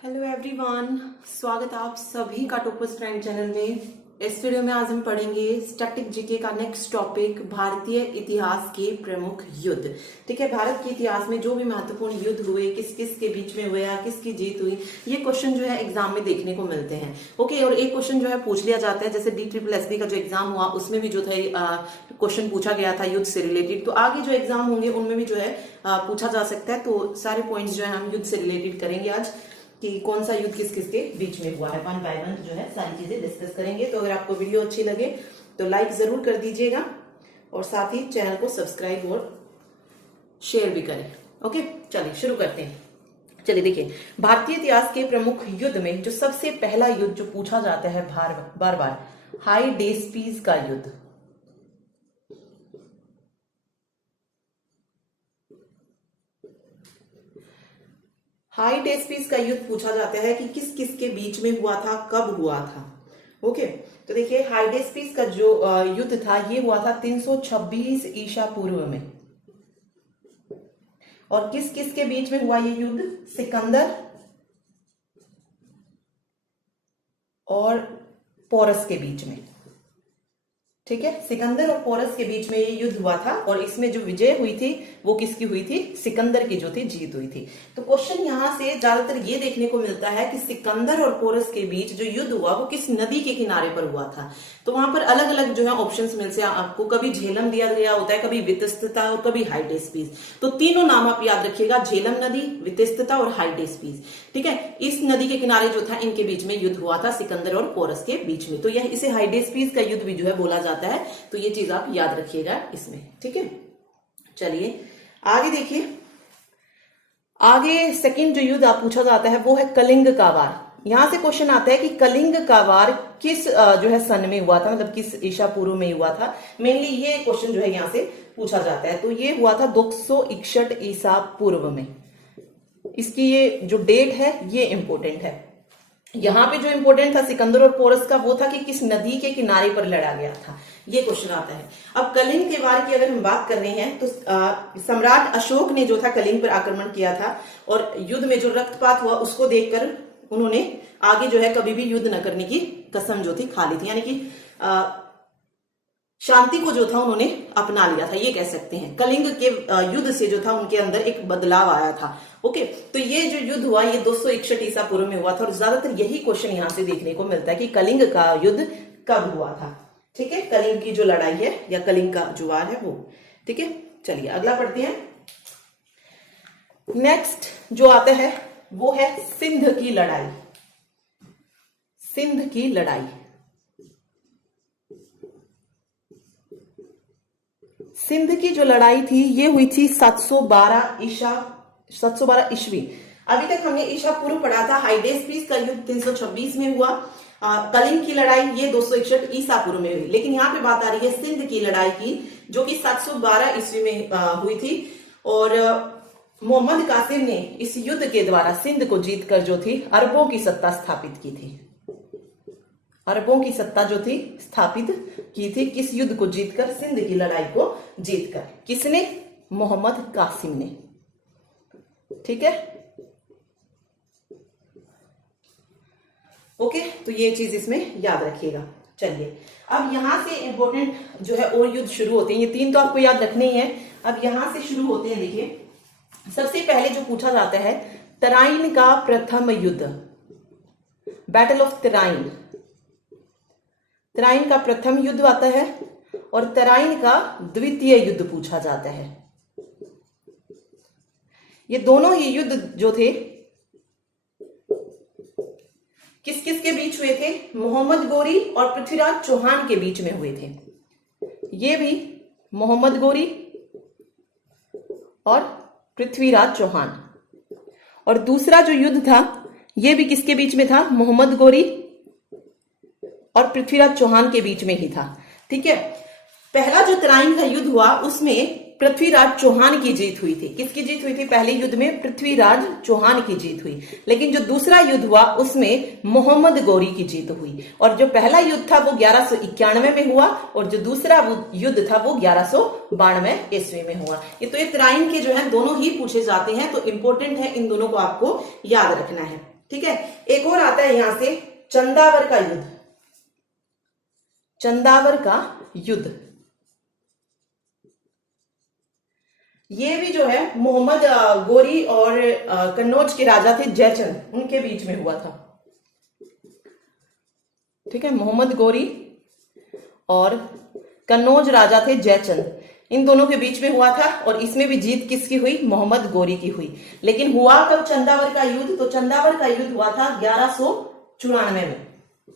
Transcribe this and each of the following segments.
Hello everyone, स्वागत है आप सभी का टॉपर्स ट्रेंड चैनल में। इस वीडियो में आज हम पढ़ेंगे स्टैटिक जीके का नेक्स्ट टॉपिक, भारतीय इतिहास के प्रमुख युद्ध। ठीक है, भारत के इतिहास में जो भी महत्वपूर्ण युद्ध हुए, किस किस के बीच में हुए, किसकी जीत हुई, ये क्वेश्चन जो है एग्जाम में देखने को मिलते हैं। ओके, और एक क्वेश्चन जो है पूछ लिया जाता है, जैसे DSSB का जो एग्जाम हुआ उसमें भी जो था क्वेश्चन पूछा गया था युद्ध से रिलेटेड। तो आगे जो एग्जाम होंगे उनमें भी जो है पूछा जा सकता है। तो सारे पॉइंट्स जो है हम युद्ध से रिलेटेड करेंगे आज, कि कौन सा युद्ध किस किस के बीच में हुआ है। वन बाय वन जो है सारी चीजें डिस्कस करेंगे। तो अगर आपको वीडियो अच्छी लगे तो लाइक जरूर कर दीजिएगा और साथ ही चैनल को सब्सक्राइब और शेयर भी करें। ओके, चलिए शुरू करते हैं। चलिए देखिए, भारतीय इतिहास के प्रमुख युद्ध में जो सबसे पहला युद्ध जो पूछा जाता है बार बार, हाइडेस्पीस का युद्ध। हाइडेस्पीस का युद्ध पूछा जाता है कि किस किस के बीच में हुआ था, कब हुआ था। ओके, तो देखिए हाइडेस्पीस का जो युद्ध था ये हुआ था 326 ईसा पूर्व में। और किस किस के बीच में हुआ ये युद्ध? सिकंदर और पोरस के बीच में। ठीक है, सिकंदर और पोरस के बीच में ये युद्ध हुआ था और इसमें जो विजय हुई थी वो किसकी हुई थी? सिकंदर की जो थी जीत हुई थी। तो क्वेश्चन यहां से ज्यादातर ये देखने को मिलता है कि सिकंदर और पोरस के बीच जो युद्ध हुआ वो किस नदी के किनारे पर हुआ था। तो वहां पर अलग अलग जो है ऑप्शंस मिलते हैं आपको, कभी झेलम दिया गया होता है, कभी वितस्तता और कभी हाइडेस्पीस। तो तीनों नाम आप याद रखिएगा, झेलम नदी, वितस्तता और हाइडेस्पीस। ठीक है, इस नदी के किनारे जो था इनके बीच में युद्ध हुआ था, सिकंदर और पोरस के बीच में। तो यह इसे हाइडेस्पीस का युद्ध भी जो है बोला जाता है। तो ये चीज आप याद रखिएगा इसमें। ठीक है, चलिए आगे देखिए। आगे सेकंड जो युद्ध आप पूछा जाता है वो है कलिंग का वार। यहां से क्वेश्चन आता है कि कलिंग का वार किस जो है सन में हुआ था, मतलब किस ईसा पूर्व में हुआ था। मेनली ये क्वेश्चन जो है यहां से पूछा जाता है। तो ये हुआ था 261 ईसा पूर्व में। इसकी ये जो डेट है ये इंपॉर्टेंट है। यहां पे जो इंपॉर्टेंट था सिकंदर और पोरस का वो था कि किस नदी के किनारे पर लड़ा गया था, ये क्वेश्चन आता है। अब कलिंग के वार की अगर हम बात कर रहे हैं तो सम्राट अशोक ने जो था कलिंग पर आक्रमण किया था और युद्ध में जो रक्तपात हुआ उसको देखकर उन्होंने आगे जो है कभी भी युद्ध न करने की कसम जो थी खा ली थी, यानी कि शांति को जो था उन्होंने अपना लिया था, ये कह सकते हैं। कलिंग के युद्ध से जो था उनके अंदर एक बदलाव आया था। ओके, तो ये जो युद्ध हुआ ये 261 ईसा पूर्व में हुआ था और ज्यादातर यही क्वेश्चन यहां से देखने को मिलता है कि कलिंग का युद्ध कब हुआ था। ठीक है, कलिंग की जो लड़ाई है या कलिंग का जो वार है वो। ठीक है, चलिए अगला पढ़ते हैं। नेक्स्ट जो आता है वो है सिंध की लड़ाई। सिंध की लड़ाई, सिंध की जो लड़ाई थी ये हुई थी 712 ईस्वी। अभी तक हमने ईसा पूर्व पढ़ा था। हाइडेस्पीस का युद्ध 326 में हुआ। कलिंग की लड़ाई ये 261 ईसा पूर्व में हुई। लेकिन यहाँ पे बात आ रही है सिंध की लड़ाई की, जो कि 712 ईस्वी में हुई थी। और मोहम्मद कासिम ने इस युद्ध के द्वारा सिंध को जीतकर जो थी अरबों की सत्ता स्थापित की थी। अरबों की सत्ता जो थी स्थापित की थी किस युद्ध को जीतकर? सिंध की लड़ाई को जीतकर। किसने? मोहम्मद कासिम ने। ठीक है, ओके, तो ये चीज इसमें याद रखिएगा। चलिए अब यहां से इंपॉर्टेंट जो है और युद्ध शुरू होते हैं। ये तीन तो आपको याद रखने ही है। अब यहां से शुरू होते हैं। देखिए सबसे पहले जो पूछा जाता है तराइन का प्रथम युद्ध, बैटल ऑफ तराइन। तराइन का प्रथम युद्ध आता है और तराइन का द्वितीय युद्ध पूछा जाता है। ये दोनों ही युद्ध जो थे किस किस के बीच हुए थे? मोहम्मद गोरी और पृथ्वीराज चौहान के बीच में हुए थे। ये भी मोहम्मद गोरी और पृथ्वीराज चौहान। और दूसरा जो युद्ध था ये भी किसके बीच में था? मोहम्मद गोरी और पृथ्वीराज चौहान के बीच में ही था। ठीक है, पहला जो तराइन का युद्ध हुआ उसमें पृथ्वीराज चौहान की जीत हुई थी। किसकी जीत हुई थी? पहले युद्ध में पृथ्वीराज चौहान की जीत हुई। लेकिन जो दूसरा युद्ध हुआ उसमें मोहम्मद गोरी की जीत हुई। और जो पहला युद्ध था वो 1191 में हुआ और जो दूसरा युद्ध था वो 1192 ईस्वी में हुआ। ये तो ये तराइन के जो है दोनों ही पूछे जाते हैं, तो इंपॉर्टेंट है, इन दोनों को आपको याद रखना है। ठीक है। एक और आता है यहां से चंदावर का युद्ध। चंदावर का युद्ध, ये भी जो है मोहम्मद गोरी और कन्नौज के राजा थे जयचंद, उनके बीच में हुआ था। ठीक है, मोहम्मद गोरी और कन्नौज राजा थे जयचंद, इन दोनों के बीच में हुआ था और इसमें भी जीत किसकी हुई? मोहम्मद गोरी की हुई। लेकिन हुआ कब चंदावर का युद्ध? तो चंदावर का युद्ध हुआ था 1194 में।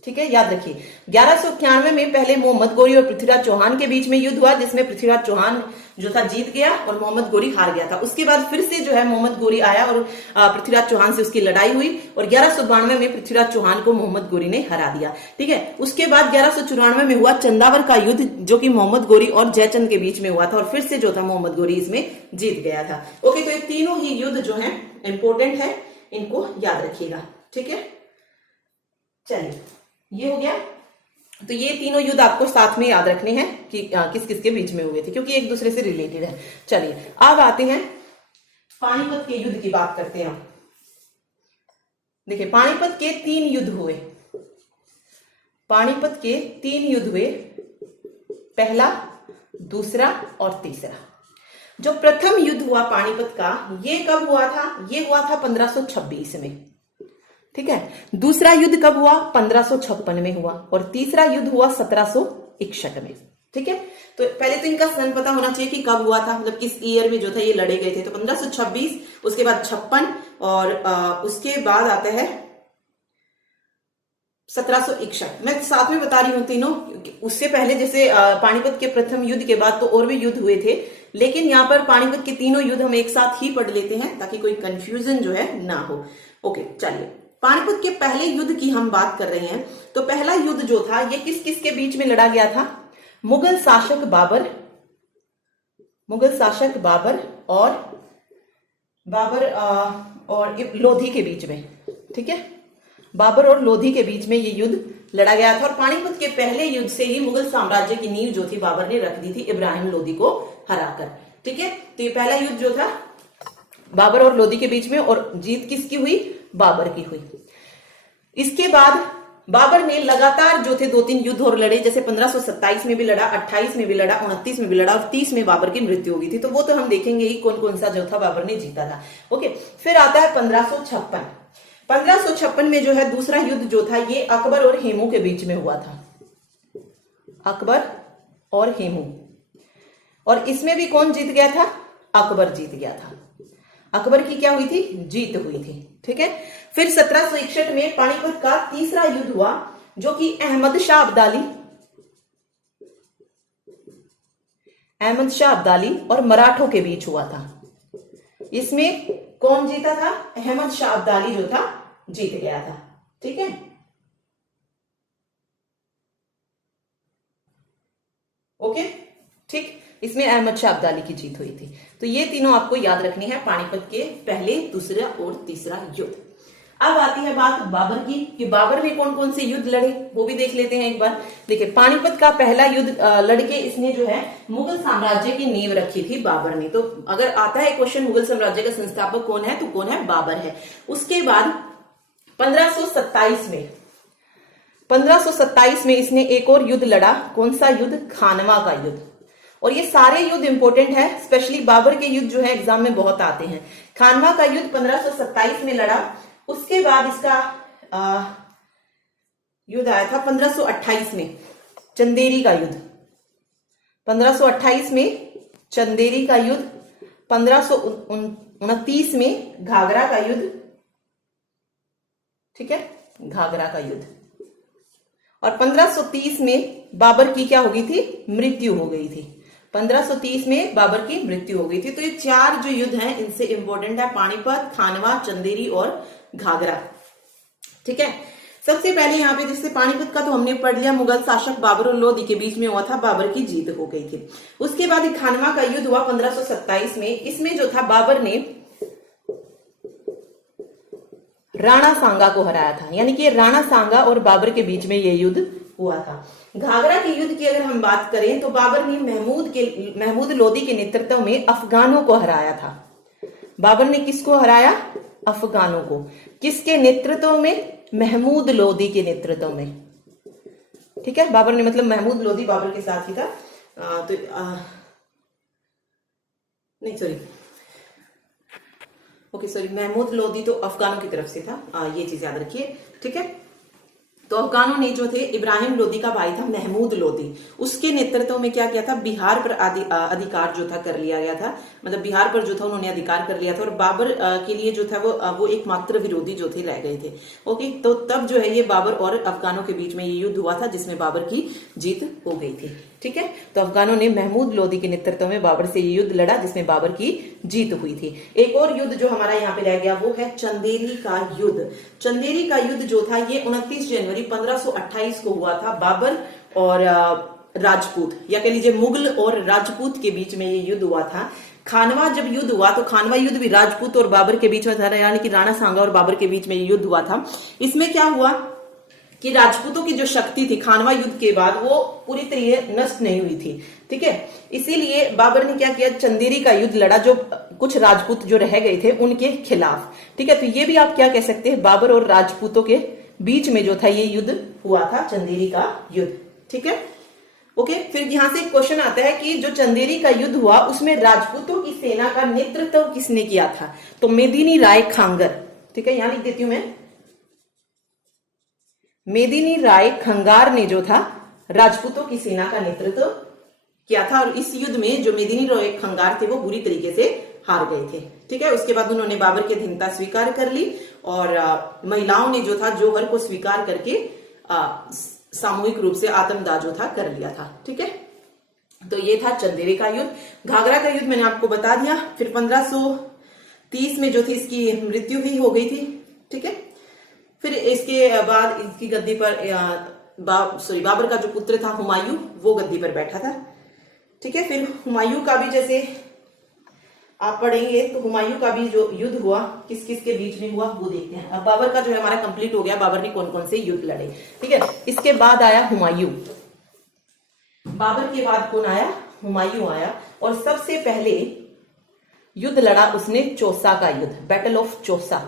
ठीक है, याद रखिए 1191 में पहले मोहम्मद गोरी और पृथ्वीराज चौहान के बीच में युद्ध हुआ, जिसमें पृथ्वीराज चौहान जो था जीत गया और मोहम्मद गोरी हार गया था। उसके बाद फिर से जो है मोहम्मद गोरी आया और पृथ्वीराज चौहान से उसकी लड़ाई हुई और 1192 में पृथ्वीराज चौहान को मोहम्मद गोरी ने हरा दिया। ठीक है, उसके बाद 1194 में हुआ चंदावर का युद्ध, जो कि मोहम्मद गोरी और जयचंद के बीच में हुआ था और फिर से जो था मोहम्मद गोरी इसमें जीत गया था। ओके, तो ये तीनों ही युद्ध जो है इंपॉर्टेंट है, इनको याद रखिएगा। ठीक है, चलिए ये हो गया। तो ये तीनों युद्ध आपको साथ में याद रखने हैं कि किस किस के बीच में हुए थे, क्योंकि एक दूसरे से रिलेटेड है। चलिए अब आते हैं पानीपत के युद्ध की बात करते हैं। देखिए पानीपत के 3 युद्ध हुए। पानीपत के 3 युद्ध हुए, पहला, दूसरा और तीसरा। जो प्रथम युद्ध हुआ पानीपत का, ये कब हुआ था? ये हुआ था 1526 में। ठीक है, दूसरा युद्ध कब हुआ? 1556 में हुआ और तीसरा युद्ध हुआ 1761 में। ठीक है, तो पहले तो इनका सन पता होना चाहिए कि कब हुआ था, मतलब किस ईयर में जो था ये लड़े गए थे। तो 1526, उसके बाद 56 और उसके बाद आता है 1761। मैं साथ में बता रही हूं तीनों, उससे पहले जैसे पानीपत के प्रथम युद्ध के बाद तो और भी युद्ध हुए थे, लेकिन यहाँ पर पानीपत के तीनों युद्ध हम एक साथ ही पढ़ लेते हैं ताकि कोई कंफ्यूजन जो है ना हो। ओके, चलिए पानीपत के पहले युद्ध की हम बात कर रहे हैं। तो पहला युद्ध जो था ये किस किस के बीच में लड़ा गया था? मुगल शासक बाबर और लोधी के बीच में। ठीक है, बाबर और लोधी के बीच में ये युद्ध लड़ा गया था और पानीपत के पहले युद्ध से ही मुगल साम्राज्य की नींव जो थी बाबर ने रख दी थी इब्राहिम लोधी को हराकर। ठीक है, तो ये पहला युद्ध जो था बाबर और लोधी के बीच में, और जीत किसकी हुई? बाबर की हुई। इसके बाद बाबर ने लगातार जो थे 2-3 युद्ध और लड़े, जैसे 1527 में भी लड़ा, 28 में भी लड़ा, 29 में भी लड़ा और 30 में बाबर की मृत्यु हो गई थी। तो वो तो हम देखेंगे ही कौन कौन सा जो था बाबर ने जीता था। ओके, फिर आता है 1556। 1556 में जो है दूसरा युद्ध जो था ये अकबर और हेमू के बीच में हुआ था। अकबर और हेमू, और इसमें भी कौन जीत गया था? अकबर जीत गया था। अकबर की क्या हुई थी? जीत हुई थी। ठीक है, फिर 1761 में पानीपत का तीसरा युद्ध हुआ, जो कि अहमद शाह अब्दाली और मराठों के बीच हुआ था। इसमें कौन जीता था? अहमद शाह अब्दाली जो था जीत गया था। ठीक है, ओके, ठीक, इसमें अहमद शाह अब्दाली की जीत हुई थी। तो ये तीनों आपको याद रखनी है, पानीपत के पहले, दूसरा और तीसरा युद्ध। अब आती है बात बाबर की कि बाबर ने कौन कौन से युद्ध लड़े, वो भी देख लेते हैं एक बार। देखिए पानीपत का पहला युद्ध लड़के इसने जो है मुगल साम्राज्य की नींव रखी थी बाबर ने। तो अगर आता है क्वेश्चन मुगल साम्राज्य का संस्थापक कौन है, तो कौन है? बाबर है। उसके बाद 1527 में इसने एक और युद्ध लड़ा। कौन सा युद्ध? खानवा का युद्ध। और ये सारे युद्ध इंपॉर्टेंट है, स्पेशली बाबर के युद्ध जो है एग्जाम में बहुत आते हैं। खानवा का युद्ध 1527 में लड़ा। उसके बाद इसका युद्ध आया था 1528 में, चंदेरी का युद्ध। 1528 में चंदेरी का युद्ध, 1529 में घाघरा का युद्ध। ठीक है, घाघरा का युद्ध। और 1530 में बाबर की क्या हो गई थी? मृत्यु हो गई थी। 1530 में बाबर की मृत्यु हो गई थी। तो ये 4 जो युद्ध हैं इनसे इंपॉर्टेंट है पानीपत, खानवा, चंदेरी और घाघरा। ठीक है, सबसे पहले यहाँ पे जैसे पानीपत का तो हमने पढ़ लिया, मुगल शासक बाबर और लोधी के बीच में हुआ था, बाबर की जीत हो गई थी। उसके बाद खानवा का युद्ध हुआ 1527 में। इसमें जो था बाबर ने राणा सांगा को हराया था, यानी कि राणा सांगा और बाबर के बीच में ये युद्ध हुआ था। घाघरा के युद्ध की अगर हम बात करें तो बाबर ने महमूद लोदी के नेतृत्व में अफगानों को हराया था। बाबर ने किसको हराया? अफगानों को। किसके नेतृत्व में? महमूद लोदी के नेतृत्व में। ठीक है, बाबर ने मतलब महमूद लोदी बाबर के साथ ही था। नहीं sorry, okay sorry, Mahmud Lodi तो अफगानों की तरफ से था, ये चीज याद रखिए। ठीक है, तो अफगानों ने जो थे, इब्राहिम लोदी का भाई था महमूद लोदी, उसके नेतृत्व में क्या किया था? बिहार पर अधिकार जो था कर लिया गया था, मतलब बिहार पर जो था उन्होंने अधिकार कर लिया था, और बाबर के लिए जो था वो एकमात्र विरोधी जो थे रह गए थे। ओके, तो तब जो है ये बाबर और अफगानों के बीच में ये युद्ध हुआ था, जिसमें बाबर की जीत हो गई थी। ठीक है, तो अफगानों ने महमूद लोदी के नेतृत्व में बाबर से ये युद्ध लड़ा, जिसमें बाबर की जीत हुई थी। एक और युद्ध जो हमारा यहाँ पे रह गया वो है चंदेरी का युद्ध। चंदेरी का युद्ध जो था ये 29 जनवरी 1528 को हुआ था, बाबर और राजपूत, या कह लीजिए मुगल और राजपूत के बीच में ये युद्ध हुआ था। खानवा जब युद्ध हुआ तो खानवा युद्ध भी राजपूत और बाबर के बीच में था, यानी कि राणा सांगा और बाबर के बीच में ये युद्ध हुआ था। इसमें क्या हुआ कि राजपूतों की जो शक्ति थी खानवा युद्ध के बाद वो पूरी तरह नष्ट नहीं हुई थी। ठीक है, इसीलिए बाबर ने क्या किया? चंदेरी का युद्ध लड़ा, जो कुछ राजपूत जो रह गए थे उनके खिलाफ। ठीक है, तो ये भी आप क्या कह सकते हैं, बाबर और राजपूतों के बीच में जो था ये युद्ध हुआ था, चंदेरी का युद्ध। ठीक है, ओके, फिर यहां से एक क्वेश्चन आता है कि जो चंदेरी का युद्ध हुआ उसमें राजपूतों की सेना का नेतृत्व किसने किया था? तो मेदिनी राय खंगार। ठीक है, यहां लिख देती हूं मैं, मेदिनी राय खंगार ने जो था राजपूतों की सेना का नेतृत्व किया था, और इस युद्ध में जो मेदिनी राय खंगार थे वो बुरी तरीके से हार गए थे। ठीक है, उसके बाद उन्होंने बाबर की अधीनता स्वीकार कर ली, और महिलाओं ने जो था जौहर को स्वीकार करके सामूहिक रूप से आत्मदाह जो था कर लिया था। ठीक है, तो ये था चंदेरी का युद्ध। घाघरा का युद्ध मैंने आपको बता दिया। फिर 1530 में जो थी इसकी मृत्यु भी हो गई थी। ठीक है, फिर इसके बाद इसकी गद्दी पर बाबर का जो पुत्र था हुमायूं, वो गद्दी पर बैठा था। ठीक है, फिर हुमायूं का भी जैसे आप पढ़ेंगे तो हुमायूं का भी जो युद्ध हुआ किस किस के बीच में हुआ वो देखते हैं। अब बाबर का जो है हमारा कंप्लीट हो गया, बाबर ने कौन कौन से युद्ध लड़े। ठीक है, इसके बाद आया हुमायूं। बाबर के बाद कौन आया? हुमायूं आया, और सबसे पहले युद्ध लड़ा उसने चौसा का युद्ध, बैटल ऑफ चौसा।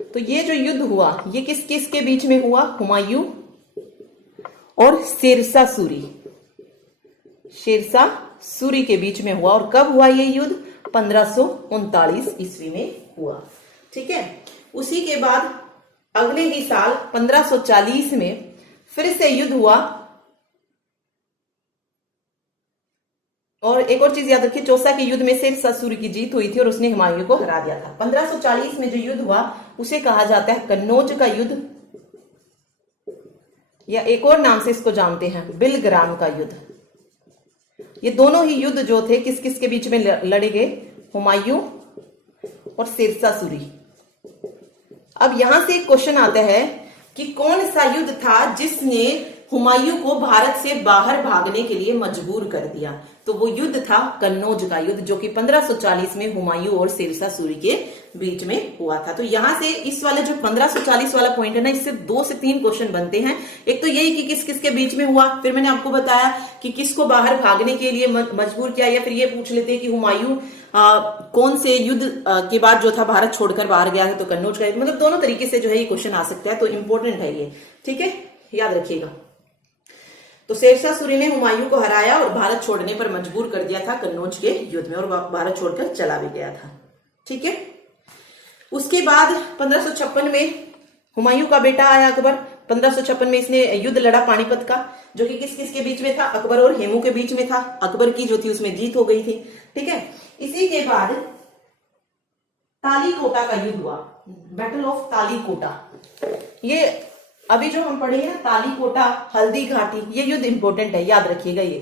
तो ये जो युद्ध हुआ ये किस किस के बीच में हुआ? हुमायूं और शेरशाह सूरी, शेरशाह सूरी के बीच में हुआ। और कब हुआ ये युद्ध? 1539 ईस्वी में हुआ। ठीक है, उसी के बाद अगले ही साल 1540 में फिर से युद्ध हुआ। और एक और चीज याद रखिए, चौसा के युद्ध में शेरशाह सूरी की जीत हुई थी और उसने हुमायूं को हरा दिया था। 1540 में जो युद्ध हुआ उसे कहा जाता है कन्नौज का युद्ध, या एक और नाम से इसको जानते हैं बिलग्राम का युद्ध। ये दोनों ही युद्ध जो थे किस किस के बीच में लड़े गए? हुमायूं और शेरशाह सूरी। अब यहां से एक क्वेश्चन आता है कि कौन सा युद्ध था जिसने हुमायूं को भारत से बाहर भागने के लिए मजबूर कर दिया? तो वो युद्ध था कन्नौज का युद्ध, जो कि 1540 में हुमायूं और शेरशाह सूरी के बीच में हुआ था। तो यहां से इस वाले जो 1540 वाला पॉइंट है ना, इससे 2 से 3 क्वेश्चन बनते हैं। एक तो यही कि किस किस के बीच में हुआ, फिर मैंने आपको बताया कि किसको बाहर भागने के लिए मजबूर किया, या फिर ये पूछ लेते हैं कि हुमायूं कौन से युद्ध के बाद जो था भारत छोड़कर बाहर गया है, तो कन्नौज का। मतलब दोनों तरीके से जो है ये क्वेश्चन आ सकता है, तो इंपॉर्टेंट है ये। ठीक है, याद रखिएगा। तो शेरशाह सूरी ने हुमायूं को हराया और भारत छोड़ने पर मजबूर कर दिया था कन्नौज के युद्ध में, और भारत छोड़कर चला भी गया था। ठीक है, उसके बाद 1556 में हुमायूं का बेटा आया अकबर। 1556 में इसने युद्ध लड़ा पानीपत का, जो कि किस किस के बीच में था? अकबर और हेमू के बीच में था। अकबर की जो थी उसमें जीत हो गई थी। ठीक है, इसी के बाद तालीकोटा का युद्ध हुआ, बैटल ऑफ तालीकोटा। ये अभी जो हम पढ़े हैं तालीकोटा, हल्दी घाटी, ये युद्ध इंपॉर्टेंट है, याद रखिएगा। ये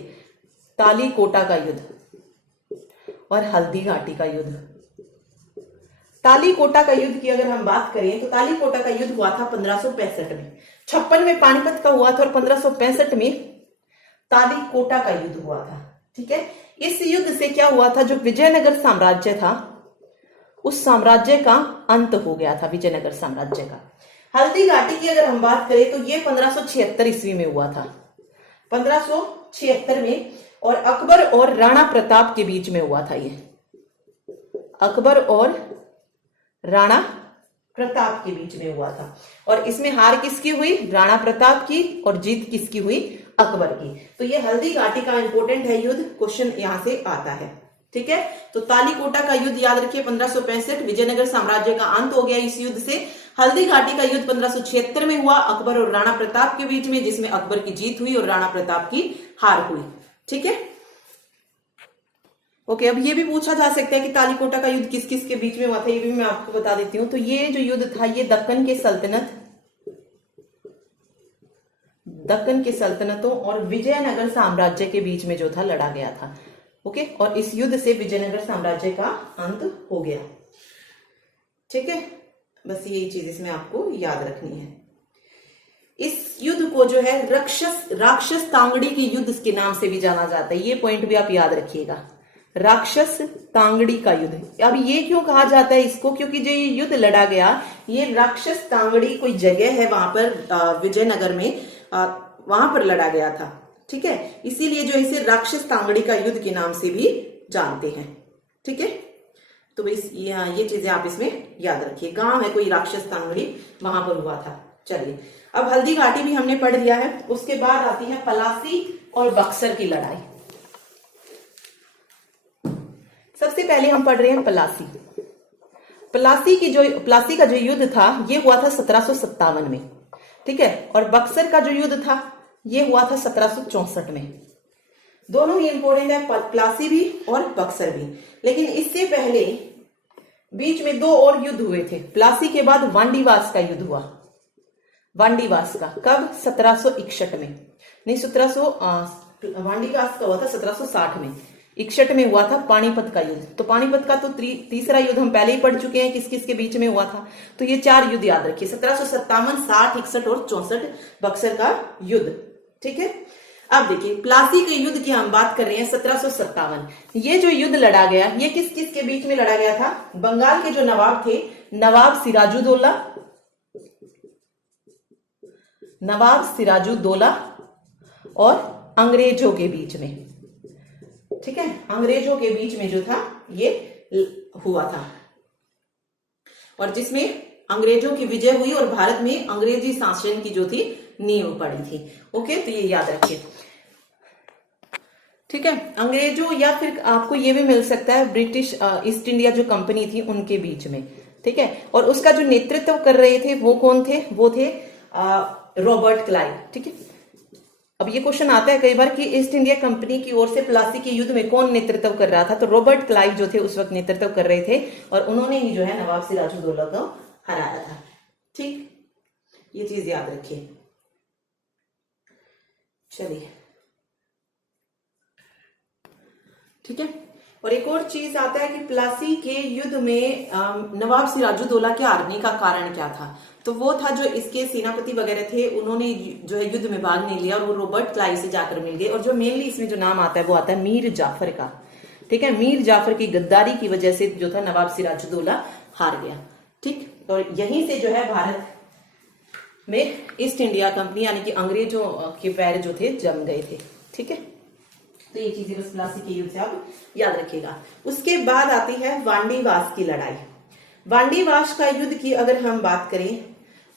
तालीकोटा का युद्ध और हल्दी घाटी का युद्ध। तालीकोटा का युद्ध की अगर हम बात करें तो तालीकोटा का युद्ध हुआ था 1565 में। 56 में पानीपत का हुआ था और 1565 में तालीकोटा का युद्ध हुआ था। ठीक है, इस युद्ध से क्या हुआ था? जो विजयनगर साम्राज्य था उस साम्राज्य का अंत हो गया था, विजयनगर साम्राज्य का। हल्दी घाटी की अगर हम बात करें तो ये 1576 ईस्वी में हुआ था, 1576 में, और अकबर और राणा प्रताप के बीच में हुआ था ये। अकबर और राणा प्रताप के बीच में हुआ था। और इसमें हार किसकी हुई? राणा प्रताप की, और जीत किसकी हुई? अकबर की। तो ये हल्दी घाटी का इंपॉर्टेंट है युद्ध, क्वेश्चन यहां से आता है। ठीक है, तो तालीकोटा का युद्ध याद रखिए 1565, विजयनगर साम्राज्य का अंत हो गया इस युद्ध से। हल्दी घाटी का युद्ध 1576 में हुआ अकबर और राणा प्रताप के बीच में, जिसमें अकबर की जीत हुई और राणा प्रताप की हार हुई। ठीक है, ओके। अब ये भी पूछा जा सकता है कि तालीकोटा का युद्ध किस किस के बीच में हुआ था, ये भी मैं आपको बता देती हूँ। तो ये जो युद्ध था ये दक्कन के सल्तनतों और विजयनगर साम्राज्य के बीच में जो था लड़ा गया था। ओके, और इस युद्ध से विजयनगर साम्राज्य का अंत हो गया। ठीक है, बस यही चीज इसमें आपको याद रखनी है। इस युद्ध को जो है राक्षस तांगड़ी के युद्ध के नाम से भी जाना जाता है। ये पॉइंट भी आप याद रखिएगा, राक्षस तांगड़ी का युद्ध। अब ये क्यों कहा जाता है इसको? क्योंकि जो ये युद्ध लड़ा गया, ये राक्षस तांगड़ी कोई जगह है वहां पर विजयनगर में, वहां पर लड़ा गया था। ठीक है, इसीलिए जो इसे राक्षस तांगड़ी का युद्ध के नाम से भी जानते हैं। ठीक है, तो ये चीजें आप इसमें याद रखिए। गांव है कोई राक्षस तांगड़ी, वहां पर हुआ था। चलिए, अब हल्दी घाटी भी हमने पढ़ लिया है। उसके बाद आती है पलासी और बक्सर की लड़ाई। सबसे पहले हम पढ़ रहे हैं पलासी। पलासी का जो युद्ध था ये हुआ था 1757 में। ठीक है, और बक्सर का जो युद्ध था ये हुआ था 1764 में। दोनों ही इंपॉर्टेंट है, पलासी भी और बक्सर भी। लेकिन इससे पहले बीच में दो और युद्ध हुए थे। प्लासी के बाद वांडीवास का युद्ध हुआ। वांडीवास का कब? 1761 में। नहीं, वांडीवास का हुआ था 1760 में। 61 में हुआ था पानीपत का युद्ध। तो पानीपत का तो तीसरा युद्ध हम पहले ही पढ़ चुके हैं, किस किस के बीच में हुआ था। तो ये चार युद्ध याद रखिए, 1757, 60, 61 और 64 बक्सर का युद्ध। ठीक है, अब देखिए प्लासी के युद्ध की हम बात कर रहे हैं 1757। ये जो युद्ध लड़ा गया ये किस किस के बीच में लड़ा गया था? बंगाल के जो नवाब थे, नवाब सिराजुद्दौला और अंग्रेजों के बीच में। ठीक है, अंग्रेजों के बीच में जो था ये हुआ था, और जिसमें अंग्रेजों की विजय हुई और भारत में अंग्रेजी शासन की जो थी नींव पड़ी थी। ओके, तो ये याद रखिए। ठीक है, अंग्रेजों या फिर आपको ये भी मिल सकता है ब्रिटिश ईस्ट इंडिया जो कंपनी थी उनके बीच में। ठीक है, और उसका जो नेतृत्व कर रहे थे वो कौन थे? वो थे रॉबर्ट क्लाइव। ठीक है, अब ये क्वेश्चन आता है कई बार कि ईस्ट इंडिया कंपनी की ओर से प्लासी के युद्ध में कौन नेतृत्व कर रहा था? तो रॉबर्ट क्लाइव जो थे उस वक्त नेतृत्व कर रहे थे, और उन्होंने ही जो है नवाब सिराजुद्दौला को हराया था। ठीक, ये चीज याद रखिए। चलिए, ठीक है, और एक और चीज आता है कि प्लासी के युद्ध में नवाब सिराजुद्दौला के हारने का कारण क्या था? तो वो था जो इसके सेनापति वगैरह थे उन्होंने जो है युद्ध में भाग नहीं लिया और वो रॉबर्ट क्लाइव से जाकर मिल गए। और जो मेनली इसमें जो नाम आता है वो आता है मीर जाफर का। ठीक है, मीर जाफर की गद्दारी की वजह से जो था नवाब सिराजुद्दौला हार गया। ठीक, और यहीं से जो है भारत में ईस्ट इंडिया कंपनी यानी कि अंग्रेजों के पैर जो थे जम गए थे। ठीक है, तो ये चीजें बस प्लासी के युद्ध से आप याद रखिएगा। उसके बाद आती है वांडीवास की लड़ाई। वांडीवास का युद्ध की अगर हम बात करें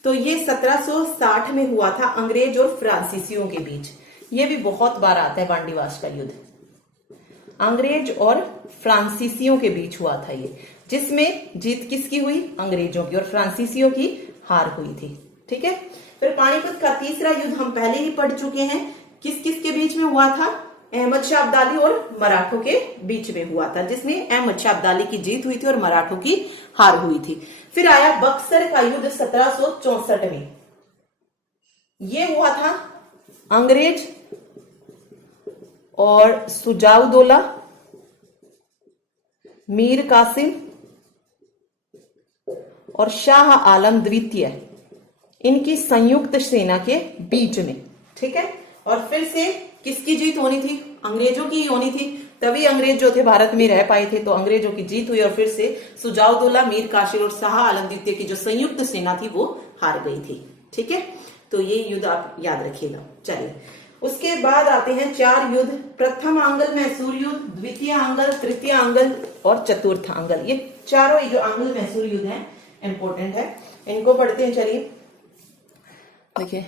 तो ये 1760 में हुआ था अंग्रेज और फ्रांसीसियों के बीच। ये भी बहुत बार आता है वांडीवास का युद्ध, अंग्रेज और फ्रांसीसियों के बीच हुआ था ये, जिसमें जीत किसकी हुई? अंग्रेजों की, और फ्रांसीसियों की हार हुई थी। ठीक है, फिर पानीपत का तीसरा युद्ध हम पहले ही पढ़ चुके हैं, किस किस के बीच में हुआ था? अहमद शाह अब्दाली और मराठों के बीच में हुआ था, जिसमें अहमद शाह अब्दाली की जीत हुई थी और मराठों की हार हुई थी। फिर आया बक्सर का युद्ध 1764 में। यह हुआ था अंग्रेज और सुजाउद्दौला, मीर कासिम और शाह आलम द्वितीय, इनकी संयुक्त सेना के बीच में। ठीक है, और फिर से किसकी जीत होनी थी? अंग्रेजों की ही होनी थी, तभी अंग्रेज जो थे भारत में रह पाए थे। तो अंग्रेजों की जीत हुई और फिर से सुजाउद्दौला, मीर कासिम और शाह आलम द्वितीय की जो संयुक्त सेना थी वो हार गई थी। ठीक है, तो ये युद्ध आप याद रखिएगा। चलिए, उसके बाद आते हैं चार युद्ध। प्रथम आंगल मैसूर युद्ध, द्वितीय आंगल, तृतीय आंगल और चतुर्थ आंगल। ये चारों ये जो आंग्ल मैसूर युद्ध है इंपॉर्टेंट है, इनको पढ़ते हैं। चलिए देखिए,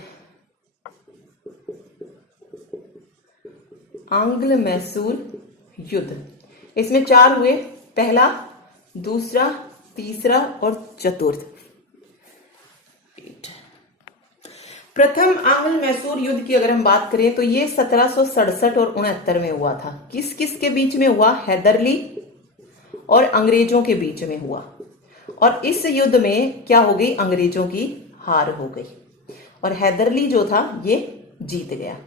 आंग्ल मैसूर युद्ध, इसमें 4 हुए, पहला, दूसरा, तीसरा और चतुर्थ। प्रथम आंग्ल मैसूर युद्ध की अगर हम बात करें तो ये 1767 और 69 में हुआ था। किस किस के बीच में हुआ? हैदरली और अंग्रेजों के बीच में हुआ। और इस युद्ध में क्या हो गई? अंग्रेजों की हार हो गई और हैदरली जो था ये जीत गया।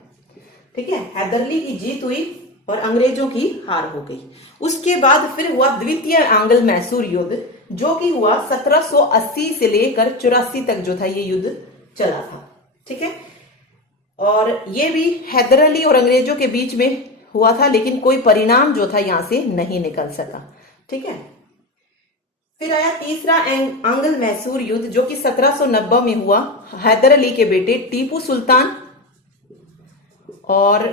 ठीक है, हैदरली की जीत हुई और अंग्रेजों की हार हो गई। उसके बाद फिर हुआ द्वितीय आंग्ल मैसूर युद्ध, जो कि हुआ 1780 से लेकर 84 तक जो था ये युद्ध चला था। ठीक है, और ये भी हैदर अली और अंग्रेजों के बीच में हुआ था, लेकिन कोई परिणाम जो था यहां से नहीं निकल सका। ठीक है, फिर आया तीसरा आंग्ल मैसूर युद्ध, जो कि 1790 में हुआ, हैदर अली के बेटे टीपू सुल्तान और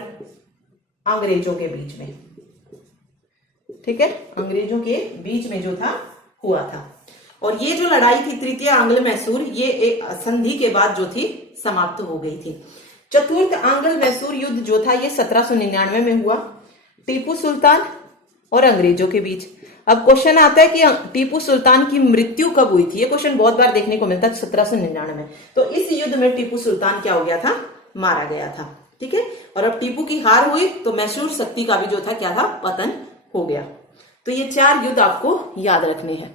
अंग्रेजों के बीच में। ठीक है, अंग्रेजों के बीच में जो था हुआ था। और ये जो लड़ाई थी तृतीय आंग्ल मैसूर, ये एक संधि के बाद जो थी समाप्त हो गई थी। चतुर्थ आंग्ल मैसूर युद्ध जो था ये 1799 में हुआ, टीपू सुल्तान और अंग्रेजों के बीच। अब क्वेश्चन आता है कि टीपू सुल्तान की मृत्यु कब हुई थी? ये क्वेश्चन बहुत बार देखने को मिलता है 1799 में। तो इस युद्ध में टीपू सुल्तान क्या हो गया था? मारा गया था। ठीक है, और अब टीपू की हार हुई तो मैसूर शक्ति का भी जो था क्या था? पतन हो गया। तो ये 4 युद्ध आपको याद रखने हैं।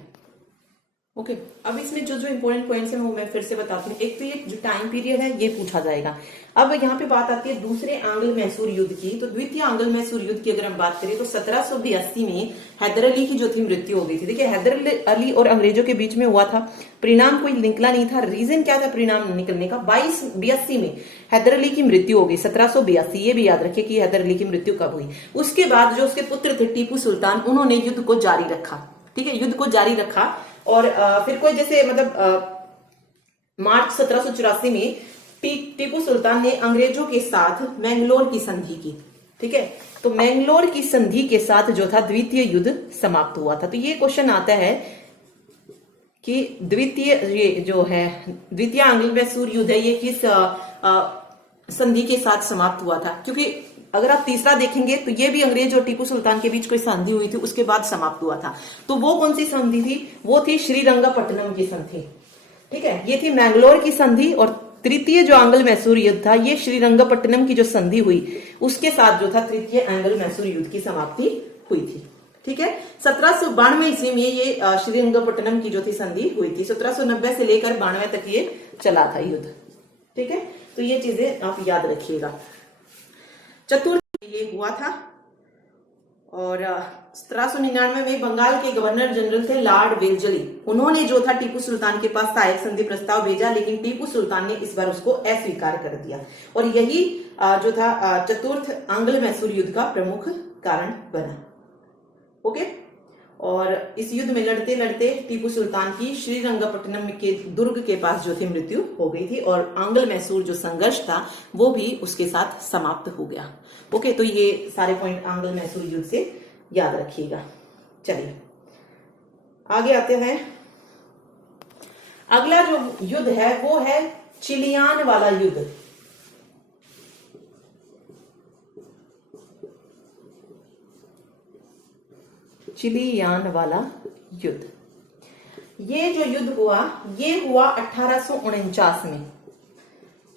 ओके, अब इसमें जो जो इंपॉर्टेंट पॉइंट्स हैं वो मैं फिर से बताती हूँ। एक तो ये जो टाइम पीरियड है ये पूछा जाएगा। अब यहाँ पे बात आती है दूसरे आंग्ल मैसूर युद्ध की। तो द्वितीय आंग्ल मैसूर युद्ध की अगर हम बात करें तो 1782 में हैदर अली की जो थी मृत्यु हो गई थी। देखिए, हैदर अली और अंग्रेजों के बीच में हुआ था, परिणाम कोई निकला नहीं था। रीजन क्या था परिणाम निकलने का? 2282 में हैदर अली की मृत्यु हो गई, 1782। ये भी याद रखिए कि हैदर अली की मृत्यु कब हुई। उसके बाद जो उसके पुत्र थे टीपू सुल्तान, उन्होंने युद्ध को जारी रखा। ठीक है, युद्ध को जारी रखा और फिर कोई जैसे मार्च 1784 में टीपू सुल्तान ने अंग्रेजों के साथ मैंगलोर की संधि की। ठीक है, तो मैंगलोर की संधि के साथ जो था द्वितीय युद्ध समाप्त हुआ था। तो ये क्वेश्चन आता है कि द्वितीय आंग्ल मैसूर युद्ध है ये किस संधि के साथ समाप्त हुआ था? क्योंकि अगर आप तीसरा देखेंगे तो ये भी अंग्रेज और टीपू सुल्तान के बीच कोई संधि हुई थी, उसके बाद समाप्त हुआ था। तो वो कौन सी संधि थी? वो थी श्रीरंगपट्टनम की संधि। ठीक है, ये थी मैंगलोर की संधि और तृतीय जो आंग्ल मैसूर युद्ध था ये श्रीरंगपट्टनम की जो संधि हुई उसके साथ जो था तृतीय आंग्ल मैसूर युद्ध की समाप्ति हुई थी। ठीक है, 1792 ईस्वी में ये श्रीरंगपट्टनम की जो थी संधि हुई थी। 1790 से लेकर 92 तक ये चला था युद्ध। ठीक है, तो ये चीजें आप याद रखिएगा। चतुर्थ ये हुआ था और 1799 में बंगाल के गवर्नर जनरल थे लॉर्ड वेल्जली। उन्होंने जो था टीपू सुल्तान के पास सहायक संधि प्रस्ताव भेजा, लेकिन टीपू सुल्तान ने इस बार उसको अस्वीकार कर दिया और यही जो था चतुर्थ आंग्ल मैसूर युद्ध का प्रमुख कारण बना। ओके, और इस युद्ध में लड़ते लड़ते टीपू सुल्तान की श्रीरंगपट्टनम के दुर्ग के पास जो थी मृत्यु हो गई थी और आंग्ल मैसूर जो संघर्ष था वो भी उसके साथ समाप्त हो गया। ओके, तो ये सारे पॉइंट आंग्ल मैसूर युद्ध से याद रखिएगा। चलिए आगे आते हैं। अगला जो युद्ध है वो है चिलियान वाला युद्ध। चिलियान वाला युद्ध, ये जो युद्ध हुआ ये हुआ 1849 में।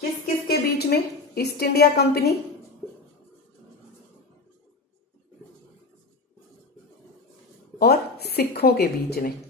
किस किस के बीच में? ईस्ट इंडिया कंपनी और सिखों के बीच में।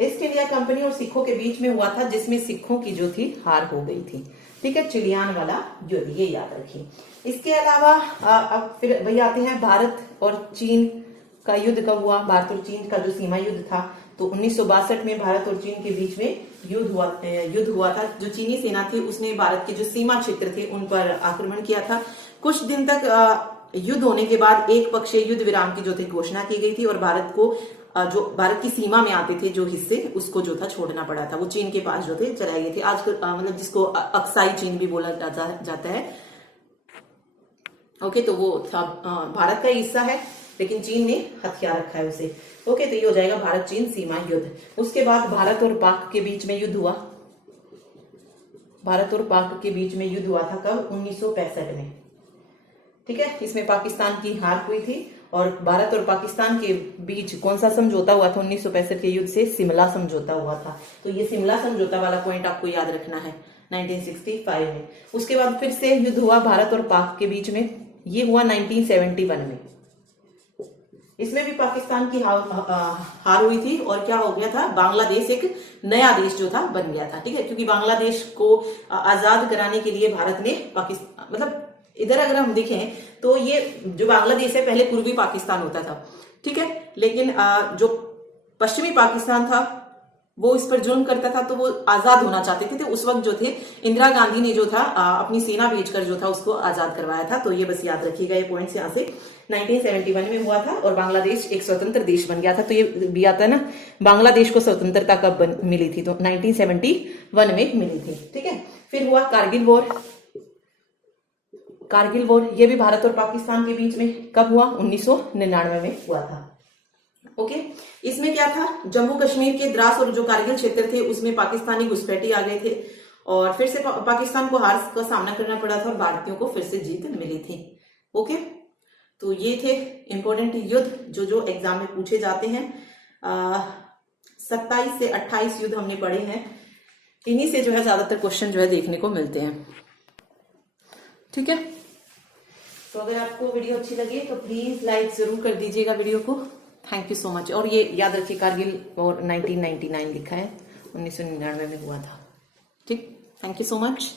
ईस्ट इंडिया कंपनी और सिखों के बीच में हुआ था, जिसमें सिखों की जो थी हार हो गई थी। ठीक है, चिलियान वाला युद्ध, ये याद रखिए। इसके अलावा अब फिर वही आते हैं भारत और चीन का युद्ध कब हुआ? भारत और चीन का जो सीमा युद्ध था तो 1962 में भारत और चीन के बीच में युद्ध हुआ था। जो चीनी सेना थी उसने भारत के जो सीमा क्षेत्र थे उन पर आक्रमण किया था। कुछ दिन तक युद्ध होने के बाद एक पक्षीय युद्ध विराम की जो थी घोषणा की गई थी और भारत को जो भारत की सीमा में आते थे जो हिस्से उसको जो था छोड़ना पड़ा था। वो चीन के पास जो थे चलाए गए थे। आज मतलब जिसको अक्साई चीन भी बोला जाता है। ओके, तो वो था भारत का हिस्सा है। लेकिन चीन ने हथियार रखा है उसे। ओके, तो ये हो जाएगा भारत चीन सीमा युद्ध। उसके बाद भारत और पाक के बीच में युद्ध हुआ। भारत और पाक के बीच में युद्ध हुआ था कब? 1965 में। ठीक है, इसमें पाकिस्तान की हार हुई थी और भारत और पाकिस्तान के बीच कौन सा समझौता हुआ था 1965 के युद्ध से? शिमला समझौता हुआ था। तो ये शिमला समझौता वाला पॉइंट आपको याद रखना है 1965 में। उसके बाद फिर से युद्ध हुआ भारत और पाक के बीच में, ये हुआ 1971 में। इसमें भी पाकिस्तान की हार हुई थी और क्या हो गया था? बांग्लादेश एक नया देश जो था बन गया था। ठीक है, क्योंकि बांग्लादेश को आजाद कराने के लिए भारत ने पाकिस्तान, मतलब इधर अगर हम देखें तो ये जो बांग्लादेश है पहले पूर्वी पाकिस्तान होता था। ठीक है, लेकिन जो पश्चिमी पाकिस्तान था वो इस पर जुल्म करता था, तो वो आजाद होना चाहते थे। तो उस वक्त जो थे इंदिरा गांधी ने जो था अपनी सेना भेजकर जो था उसको आजाद करवाया था। तो ये बस याद रखिएगा ये पॉइंट्स यहाँ से। 1971 में हुआ था और बांग्लादेश एक स्वतंत्र देश बन गया था। तो ये भी आता है ना, बांग्लादेश को स्वतंत्रता कब मिली थी? तो 1971 में मिली थी। ठीक है, फिर हुआ कारगिल वॉर। कारगिल वॉर ये भी भारत और पाकिस्तान के बीच में कब हुआ? 1999 में हुआ था। ओके, इसमें क्या था? जम्मू कश्मीर के द्रास और जो कारगिल क्षेत्र थे उसमें पाकिस्तानी घुसपैठी आ गए थे और फिर से पाकिस्तान को हार का सामना करना पड़ा था और भारतीयों को फिर से जीत मिली थी। ओके, तो ये थे इंपॉर्टेंट युद्ध जो एग्जाम में पूछे जाते हैं। 27 से 28 युद्ध हमने पढ़े हैं। इन्हीं से जो है ज्यादातर क्वेश्चन जो है देखने को मिलते हैं। ठीक है, तो अगर आपको वीडियो अच्छी लगे तो प्लीज लाइक जरूर कर दीजिएगा वीडियो को। Thank you so much. और ये याद रखिए कारगिल और 1999 लिखा है, 1999 में हुआ था। ठीक, थैंक यू सो मच।